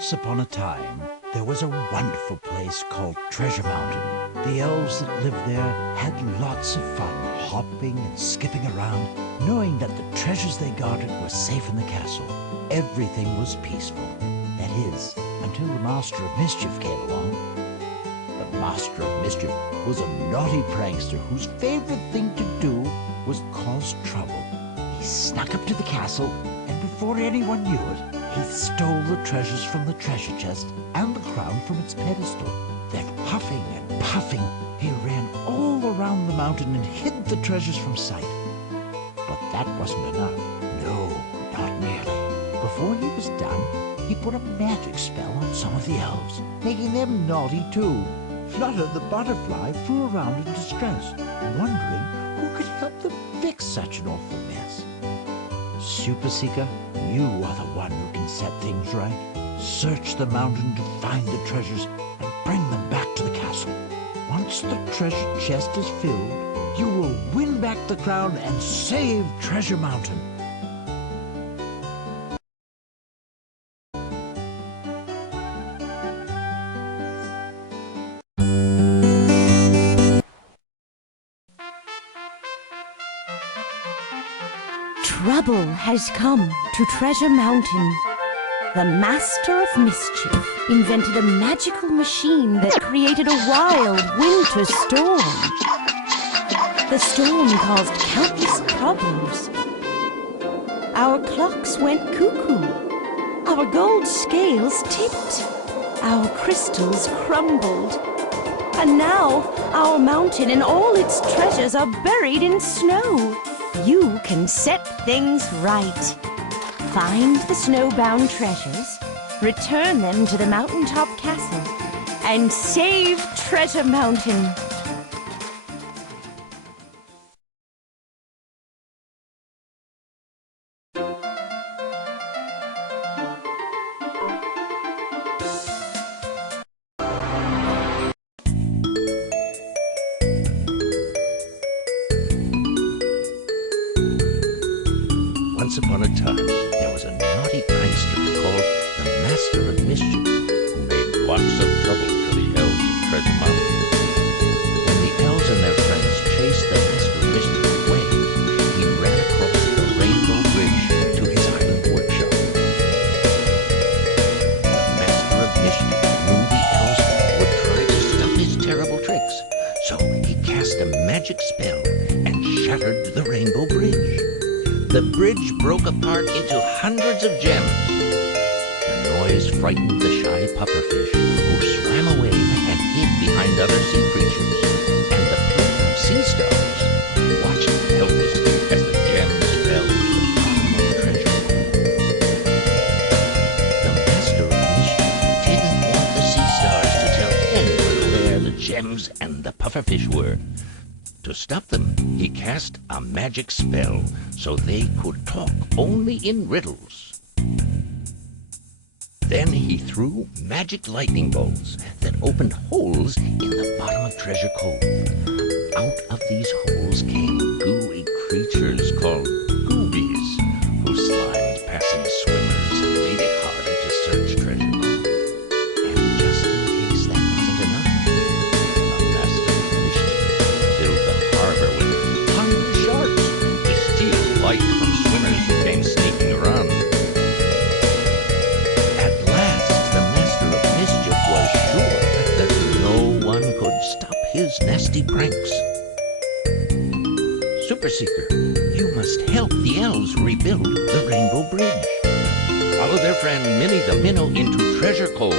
Once upon a time, there was a wonderful place called Treasure Mountain. The elves that lived there had lots of fun hopping and skipping around, knowing that the treasures they guarded were safe in the castle. Everything was peaceful. That is, until the Master of Mischief came along. The Master of Mischief was a naughty prankster whose favorite thing to do was cause trouble. He snuck up to the castle, and before anyone knew it, he stole the treasures from the treasure chest and the crown from its pedestal. Then, huffing and puffing, he ran all around the mountain and hid the treasures from sight. But that wasn't enough. No, not nearly. Before he was done, he put a magic spell on some of the elves, making them naughty too. Flutter the butterfly flew around in distress, wondering who could help them fix such an awful mess. Super Seeker, you are the one who can set things right. Search the mountain to find the treasures and bring them back to the castle. Once the treasure chest is filled, you will win back the crown and save Treasure Mountain. Trouble has come to Treasure Mountain. The Master of Mischief invented a magical machine that created a wild winter storm. The storm caused countless problems. Our clocks went cuckoo. Our gold scales tipped. Our crystals crumbled. And now our mountain and all its treasures are buried in snow. You can set things right. Find the snowbound treasures, return them to the mountaintop castle, and save Treasure Mountain. Once upon a time, there was a naughty prankster called the Master of Mischief, who made lots of trouble for the elves of Treasure Mountain. When the elves and their friends chased the Master of Mischief away, he ran across the Rainbow Bridge to his island workshop. The Master of Mischief knew the elves would try to stop his terrible tricks, so he cast a magic spell and shattered the Rainbow Bridge. The bridge broke apart into hundreds of gems. The noise frightened the shy pufferfish, who swam away and hid behind other sea creatures. And the plume of sea stars watched helplessly as the gems fell to the bottom of the treasure. The Master of Mischief didn't want the sea stars to tell anyone where the gems and the pufferfish were. To stop them, he cast a magic spell so they could talk only in riddles. Then he threw magic lightning bolts that opened holes in the bottom of Treasure Cove. Out of these holes came gooey creatures called goobies, who slimed passing swimmers and made it harder to search Treasure Cove. And just in case that wasn't enough, the Master of Mischief filled the harbor with hungry sharks to steal light from swimmers who came sneaking around. At last, the Master of Mischief was sure that no one could stop his nasty pranks. Super Seeker, you must help the elves rebuild the Rainbow Bridge. Follow their friend Minnie the Minnow into Treasure Cove.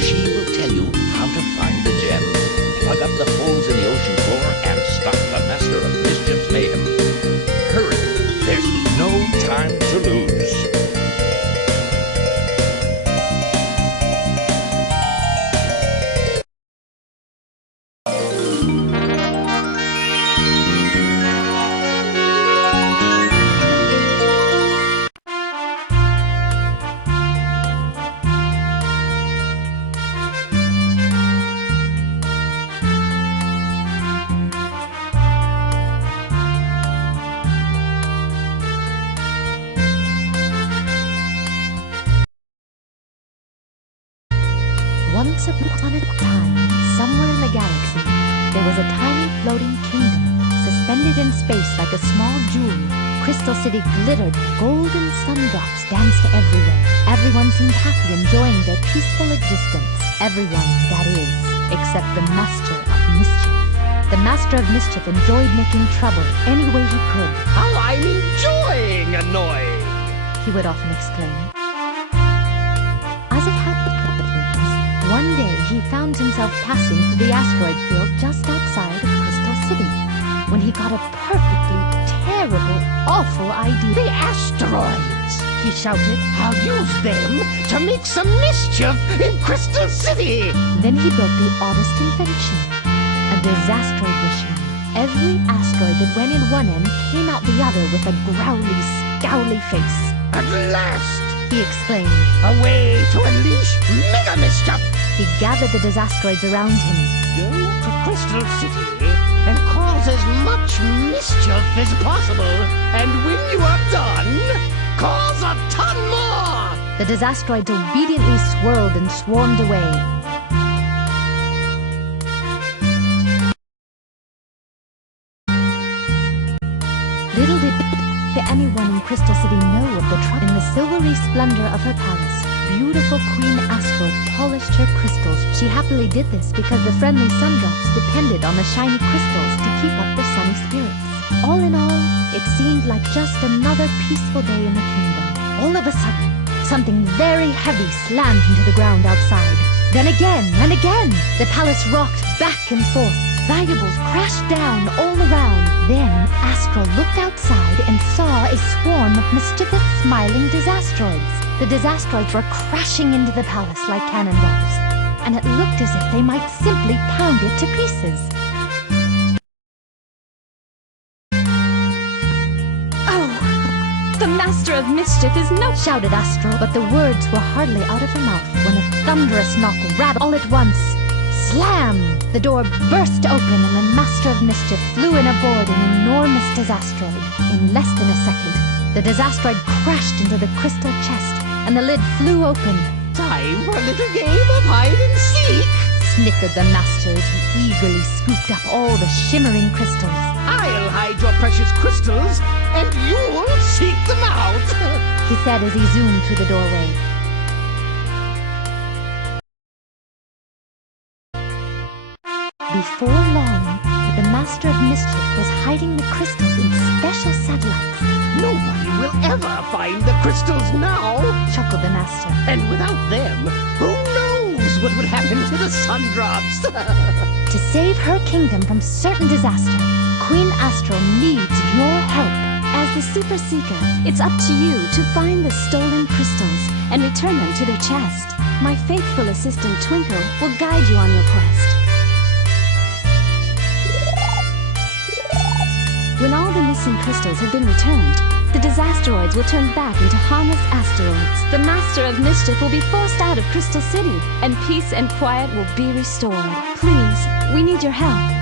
She will tell you how to find the gems, plug up the holes in the ocean floor, and stop the Master of Mischief's mayhem. Hurry, there's no time to lose. Once upon a time, somewhere in the galaxy, there was a tiny floating kingdom, suspended in space like a small jewel. Crystal City glittered, golden sundrops danced everywhere. Everyone seemed happy, enjoying their peaceful existence. Everyone, that is, except the Master of Mischief. The Master of Mischief enjoyed making trouble any way he could. How I'm enjoying annoying! He would often exclaim. As it happened, one day he found himself passing through the asteroid field just outside of Crystal City, when he got a perfectly terrible, awful idea. The asteroids! He shouted. I'll use them to make some mischief in Crystal City! Then he built the oddest invention, a disasteroid machine. Every asteroid that went in one end came out the other with a growly, scowly face. At last! He exclaimed. A way to unleash mega mischief! He gathered the disasteroids around him. Go to Crystal City and cause as much mischief as possible. And when you are done, cause a ton more! The disasteroids obediently swirled and swarmed away. Little did anyone in Crystal City know of the trouble. In the silvery splendor of her palace, beautiful Queen Astro polished her crystals. She happily did this because the friendly sundrops depended on the shiny crystals to keep up their sunny spirits. All in all, it seemed like just another peaceful day in the kingdom. All of a sudden, something very heavy slammed into the ground outside. Then again and again, the palace rocked back and forth. Valuables crashed down all around. Then Astro looked outside and saw a swarm of mischievous, smiling disasteroids. The disasteroids were crashing into the palace like cannonballs, and it looked as if they might simply pound it to pieces. Oh, the Master of Mischief is no... shouted Astro, but the words were hardly out of her mouth when a thunderous knock rattled all at once. Slam! The door burst open and the Master of Mischief flew in aboard an enormous disasteroid. In less than a second, the disasteroid crashed into the crystal chest and the lid flew open. Time for a little game of hide and seek! Snickered the Master as he eagerly scooped up all the shimmering crystals. I'll hide your precious crystals, and you'll seek them out! He said as he zoomed through the doorway. Before long, the Master of Mischief was hiding the crystals in special satellites. Nobody will ever find the crystals now! Chuckled the Master. And without them, who knows what would happen to the sundrops? To save her kingdom from certain disaster, Queen Astro needs your help. As the Super Seeker, it's up to you to find the stolen crystals and return them to their chest. My faithful assistant Twinkle will guide you on your quest. When all the missing crystals have been returned, the disasteroids will turn back into harmless asteroids. The Master of Mischief will be forced out of Crystal City, and peace and quiet will be restored. Please, we need your help.